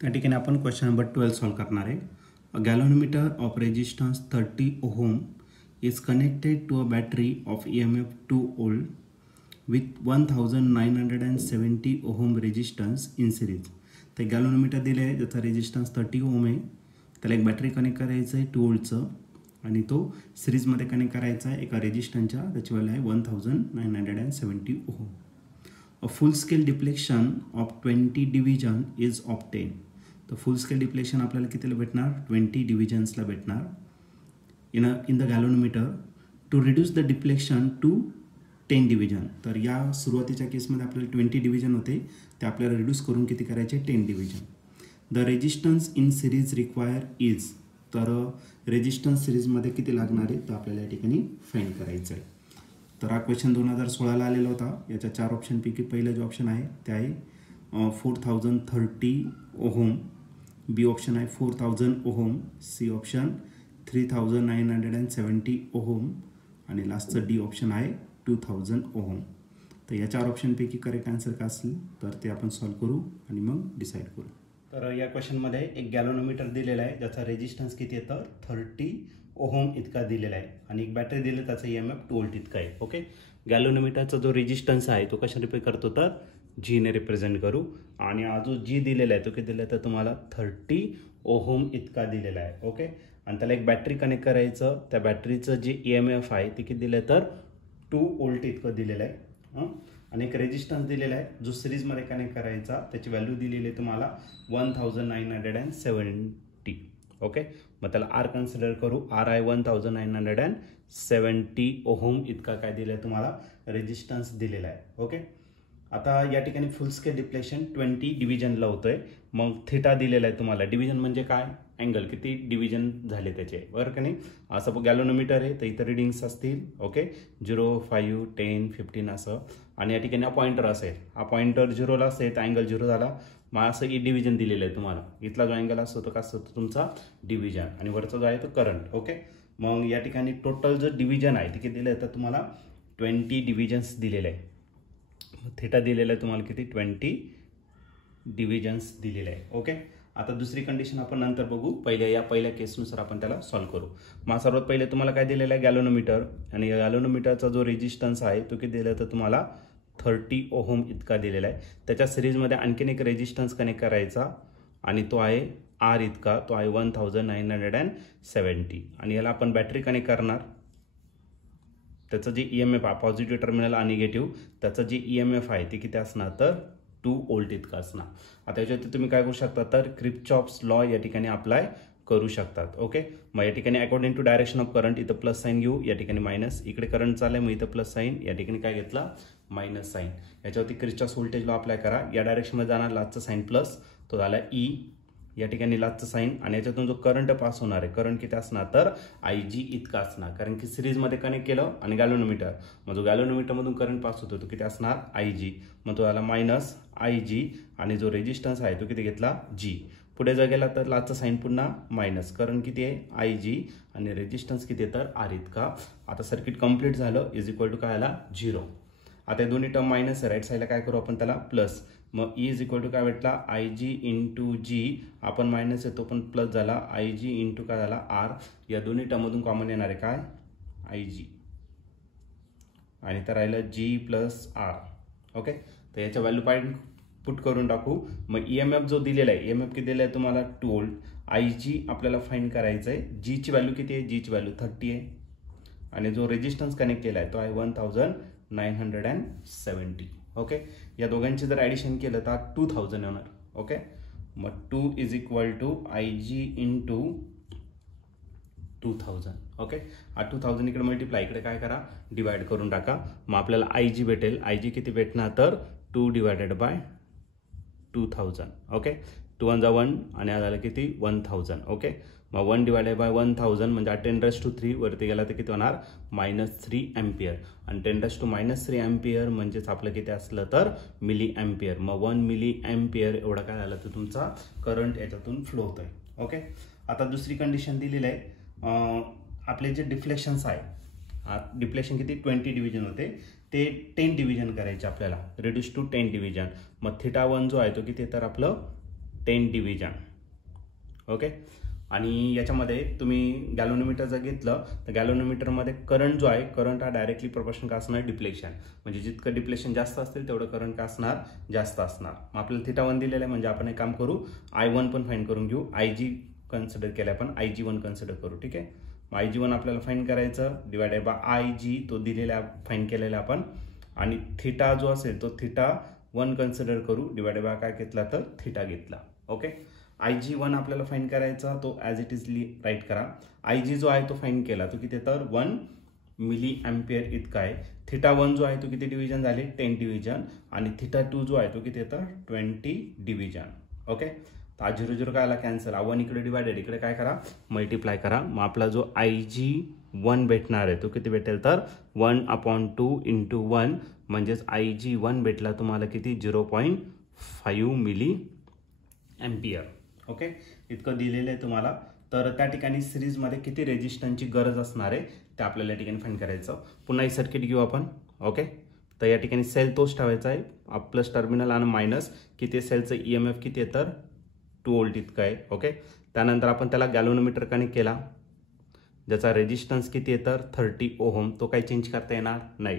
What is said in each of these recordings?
त्या ठिकाणी आपण क्वेश्चन नंबर 12 सॉल्व करणार आहे. A galvanometer of resistance 30 ohm is connected to a battery of EMF 2 volt with 1970 ohm resistance in series. तर गॅलोनोमीटर दिले आहे ज्याचा रेजिस्टन्स 30 ओहम आहे. त्याला एक बॅटरी कनेक्ट करायचं आहे 2 वोल्टचं आणि तो सिरीजमध्ये कनेक्ट करायचा आहे एका रेजिस्टन्सच्या. त्याची व्हॅल्यू आहे 1970 ohm. A full scale deflection of 20 division is obtained. तर फुल स्केल डिप्लेशन आपल्याला कितीला भेटणार 20 डिव्हिजन्सला भेटणार in the galvanometer to reduce the deflection to 10 division. तर या सुरुवातीच्या केसमध्ये आपल्याला 20 डिव्हिजन होते ते आपल्याला रिड्यूस करून किती करायचे 10 division. The resistance in series require is. तर रेजिस्टन्स सिरीजमध्ये किती लागणार आहे तर आपल्याला या ठिकाणी फाइंड करायचं आहे. तर हा क्वेश्चन 2016ला आलेला होता. याच्या 4 ऑप्शनपैकी पहिलं जे ऑप्शन आहे ते आहे 4030 ओहम, बी ऑप्शन आहे 4000 ओहम, सी ऑप्शन 3970 ओहम आणि लास्टचं डी ऑप्शन आहे 2000 ओहम. तर या 4 ऑप्शनपैकी करेक्ट आन्सर काय असेल तर ते आपण सॉल्व करू आणि मग डिसाईड करू. तर या क्वेश्चनमध्ये एक गॅलोनोमीटर दिलेला आहे ज्याचा रेजिस्टन्स किती येतं 30 ओहम इतका दिलेला आहे आणि एक बॅटरी दिली त्याचा EMF 2 वोल्ट इतका आहे. ओके, गॅलोनोमीटरचा जो रेजिस्टन्स आहे तो कशा रिप्रेझेंट करतो तर जीने रिप्रेझेंट करू आणि हा जो जी दिलेला आहे तो किती दिला तर तुम्हाला 30 ओहम इतका दिलेला आहे. ओके, आणि त्याला एक बॅटरी कनेक्ट करायचं. त्या बॅटरीचं जे EMF आहे ते किती दिलं तर 2 वोल्ट इतकं दिलेलं आहे आणि एक रेजिस्टन्स दिलेला आहे जो सिरीजमध्ये कनेक्ट करायचा. त्याची व्हॅल्यू दिलेली आहे तुम्हाला 1970. ओके, मग त्याला आर कन्सिडर करू. आर आहे 1970 ओहम इतका काय दिलं आहे तुम्हाला रेजिस्टन्स दिलेला आहे. ओके, आता या ठिकाणी फुल स्केल डिप्लेशन 20 डिव्हिजनला होतोय. मग थिटा दिलेला आहे तुम्हाला. डिव्हिजन म्हणजे काय अँगल किती डिव्हिजन झाले त्याचे बरं का नाही. असं गॅलोनोमीटर आहे तर इथं रिडिंग्स असतील. ओके, 0, 5, 10, 15 असं आणि या ठिकाणी हा पॉइंटर असेल. हा पॉइंटर 0ला असेल तर अँगल 0 झाला. मग असं डिव्हिजन दिलेलं आहे तुम्हाला. इथला जो अँगल असतो तो कसं असतो तुमचा डिव्हिजन आणि वरचा जो आहे तो करंट. ओके, मग या ठिकाणी टोटल जो डिव्हिजन आहे ते किती दिलं आहे तर तुम्हाला 20 डिव्हिजन्स दिलेले आहे. थिटा दिलेला आहे तुम्हाला किती 20 डिव्हिजन्स दिलेले आहे. ओके, आता दुसरी कंडिशन आपण नंतर बघू. पहिल्या केसनुसार आपण त्याला सॉल्व्ह करू. मग सर्वात पहिले तुम्हाला काय दिलेलं आहे गॅलोनोमीटर आणि गॅलोनोमीटरचा जो रेजिस्टन्स आहे तो किती दिला तर तुम्हाला 30 ओहम इतका दिलेला आहे. त्याच्या सिरीजमध्ये आणखीन एक रेजिस्टन्स कनेक्ट करायचा आणि तो आहे आर इतका. तो आहे 1970 आणि याला आपण बॅटरी कनेक्ट करणार. त्याचं जे EMF आहे पॉझिटिव्ह टर्मिनल आणि निगेटिव्ह त्याचं जे EMF आहे ते किती असणार तर 2 वोल्ट इतका असणार. आता याच्यात तुम्ही काय करू शकता तर किर्चॉफ्स लॉ या ठिकाणी अप्लाय करू शकतात. ओके, मग या ठिकाणी according to direction of current इथं प्लस साईन घेऊ, या ठिकाणी मायनस. इकडे करंट चाललंय मग इथं प्लस साईन, या ठिकाणी काय घेतला मायनस साईन. याच्यावरती किर्चॉफ्स व्होल्टेज लॉ अप्लाय करा. या डायरेक्शनमध्ये जाणार लास्टचा साईन प्लस तो झाला ई, या ठिकाणी लास्टचं साईन आणि याच्यातून जो करंट पास होणार आहे करंट किती असणार तर IG इतका असणार. कारण की सिरीजमध्ये कनेक्ट केलं आणि गॅलोनोमीटर मग जो गॅलोनोमीटरमधून करंट पास होतो तो किती असणार IG. मग तो झाला मायनस IG आणि जो रेजिस्टन्स आहे तो किती घेतला G. पुढे जर गेला तर लास्टचं साईन पुन्हा मायनस. करंट किती आहे IG आणि रेजिस्टन्स किती आहे तर R इतका. आता सर्किट कंप्लीट झालं इज इक्वल टू काय आला 0. आता हे दोन्ही टर्म मायनस आहे. राईट साईडला काय करू आपण त्याला प्लस. मग E इज इक्वल टू काय भेटला IG इंटू G. आपण मायनस येतो पण प्लस झाला IG इंटू काय झाला R. या दोन्ही टर्ममधून कॉमन येणार आहे काय IG आणि तर राहिलं G प्लस R. ओके, तर याच्या व्हॅल्यू पॉईंट पुट करून टाकू. मग EMF जो दिलेला आहे EMF किती दिला आहे तुम्हाला 2 वोल्ट. IG आपल्याला फाइंड करायचं आहे. G ची व्हॅल्यू किती आहे G ची व्हॅल्यू 30 आहे आणि जो रेजिस्टन्स कनेक्ट केला आहे तो आहे 1970. ओके, या दोघांची जर ॲडिशन केलं तर 2000 होणार. ओके, मग 2 is equal to IG into 2000. Okay, हा 2000 इकडे मल्टिप्लाय इकडे काय करा डिवाइड करून टाका. मग आपल्याला IG भेटेल. IG किती भेटणार तर 2 डिवायडेड बाय 2000. ओके, 2 1 1 आणि हा झालं किती 1000. ओके, मग 1 डिवायडेड बाय 1000 म्हणजे 10⁻³ वरती गेला तर किती होणार -3 अँपियर आणि 10⁻³ अँपियर म्हणजेच आपलं किती असलं तर मिली अँपियर. मग 1 मिली अँपियर एवढा काय झालं तर तुमचा करंट याच्यातून फ्लो होतोय. ओके, आता दुसरी कंडिशन दिलेली आहे. आपले जे डिफ्लेक्शन्स आहे डिप्लेशन किती 20 डिव्हिजन होते ते 10 डिव्हिजन करायचे आपल्याला रिड्यूस टू 10 डिव्हिजन. मग θ1 जो आहे तो किती तर आपलं 10 डिव्हिजन. ओके. आणि याच्यामध्ये तुम्ही गॅल्व्हनोमीटर जर घेतलं तर गॅल्व्हनोमीटरमध्ये करंट जो आहे, करंट हा डायरेक्टली प्रोपोर्शनल का असणार, डिप्लेशन. म्हणजे जितकं डिप्लेशन जास्त असेल तेवढं करंट का असणार, जास्त असणार. मग आपल्याला θ1 दिलेलं आहे, म्हणजे आपण एक काम करू, I1 पण फाइंड करून घेऊ. IG कन्सिडर केलं आपण, IG1 कन्सिडर करू. ठीक आहे. मग IG1 आपल्याला फाइंड करायचं, डिवायडेड बाय IG तो दिलेला फाइंड केलेला आपण, आणि θ जो असेल तो θ1 कन्सिडर करू, डिवायडेड बाय काय घेतला तर θ घेतला. ओके. IG1 आपल्याला फाइंड करायचा, तो ॲज इट इज राईट करा. IG जो आहे तो फाइंड केला, तो किती तर 1 मिली अँपिअर इतका आहे. θ1 जो आहे तो किती डिव्हिजन झाले, 10 डिव्हिजन. आणि θ2 जो आहे तो किती तर 20 डिव्हिजन. ओके. तर 0 काय आला, कॅन्सल. 1 इकडे डिवायडेड, इकडे काय करा, मल्टिप्लाय करा. मग आपला जो IG1 भेटणार आहे तो किती भेटेल तर 1/2 × 1, म्हणजेच IG1 भेटला तुम्हाला किती, 0.5 मिली अँपिअर. ओके. इतकं दिलेलं आहे तुम्हाला. तर त्या ठिकाणी सिरीजमध्ये किती रेजिस्टन्सची गरज असणार आहे ते आपल्याला या ठिकाणी फाइंड करायचं. पुन्हा ही सर्किट घेऊ आपण. ओके. तर या ठिकाणी सेल तोच ठेवायचा आहे, प्लस टर्मिनल आणि मायनस. किती सेलचं EMF किती आहे तर 2 व्होल्ट इतकं आहे. ओके. त्यानंतर आपण त्याला गॅल्व्हनोमीटर कनेक्ट केला, ज्याचा रेजिस्टन्स किती आहे तर 30 ओहम. तो काही चेंज करता येणार नाही.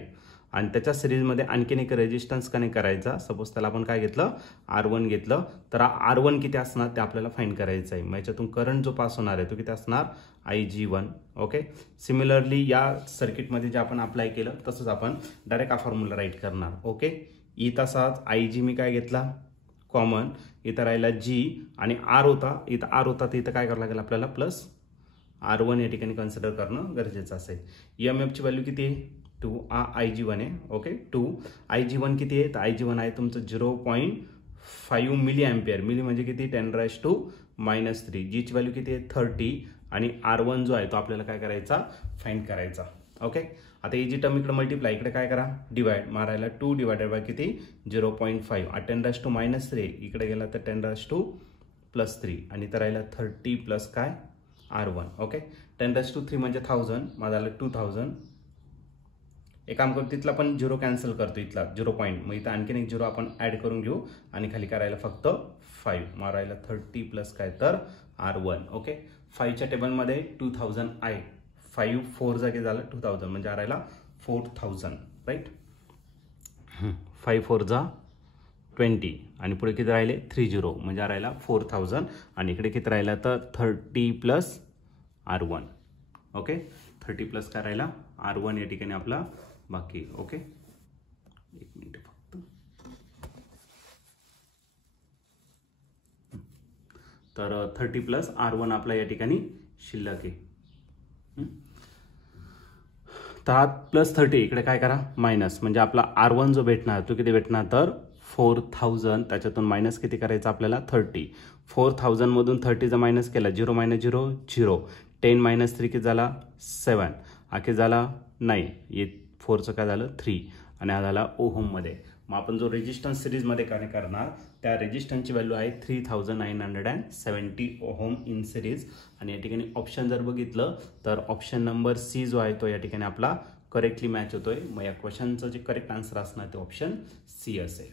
आणि त्याच्या सिरीजमध्ये आणखीन एक रेजिस्टन्स कनेक्ट करायचा. सपोज त्याला आपण काय घेतलं, R1 घेतलं. तर R1 किती असणार ते आपल्याला फाइंड करायचं आहे. मग याच्यातून करंट जो पास होणार आहे तो किती असणार, IG1. ओके. सिमिलरली या सर्किटमध्ये जे आपण अप्लाय केलं तसंच आपण डायरेक्ट हा फॉर्म्युला राईट करणार. ओके. तसाच IG मी काय घेतला, कॉमन. इथं राहिला G आणि R होता, इथं R होता, तर इथं काय करावं लागेल आपल्याला, प्लस R1 या ठिकाणी कन्सिडर करणं गरजेचं असेल. EMFची व्हॅल्यू किती आहे, 2. IG1 आहे. ओके. 2. IG1 किती आहे तर IG1 आहे तुमचं 0.5 मिली अँपिअर. मिली म्हणजे किती, 10⁻³ जीची व्हॅल्यू किती आहे 30. आणि R1 जो आहे तो आपल्याला काय करायचा, फाइंड करायचा. ओके. आता ही जी टर्म इकडे मल्टिप्लाय, इकडे काय करा, डिवाइड. मारायला 2 डिवायडेड बाय किती, 0.5. 10⁻³ इकडे गेला तर 10⁻+3. आणि तर राहिला 30 प्लस काय, R1. ओके. 10⁻³ म्हणजे 1000, माझा झालं 2000. एक काम करू, तिथला पण 0 कॅन्सल करतो, इथला 0 पॉईंट. मग इथं आणखीन एक 0 आपण ॲड करून घेऊ आणि खाली करायला फक्त 5. मारायला 30 प्लस काय तर R1. ओके. 5च्या टेबलमध्ये 2000 आहे. 5 4 जागे झालं 2000, म्हणजे राहिला 4000. राईट. 5 4 जा 20 आणि पुढे किती राहिले 30, म्हणजे राहिला 4000. आणि इकडे किती राहिला तर 30 प्लस R1. ओके. 30 प्लस काय राहिला R1 या ठिकाणी आपला बाकी. ओके. एक मिनिट फक्त. तर 30 प्लस R1 आपला या ठिकाणी शिल्लक आहे. तर प्लस 30 इकडे काय करा, मायनस. म्हणजे आपला R1 जो भेटणार तो किती भेटणार तर 4000. त्याच्यातून मायनस किती करायचं आपल्याला 30. 4000 मधून 30 जर मायनस केला, 0 - 0 0. 10 - 3 किती झाला 7. हा किती झाला 9. 4चं काय झालं 3. आणि हा झाला ओहममध्ये. मग आपण जो रेजिस्टन्स सिरीजमध्ये कनेक्ट करणार त्या रेजिस्टन्सची व्हॅल्यू आहे 3970 ओहम इन सिरीज. आणि या ठिकाणी ऑप्शन जर बघितलं तर ऑप्शन नंबर C जो आहे तो या ठिकाणी आपला करेक्टली मॅच होतोय. मग या क्वेश्चनचं जे करेक्ट आन्सर असणार ते ऑप्शन C असेल.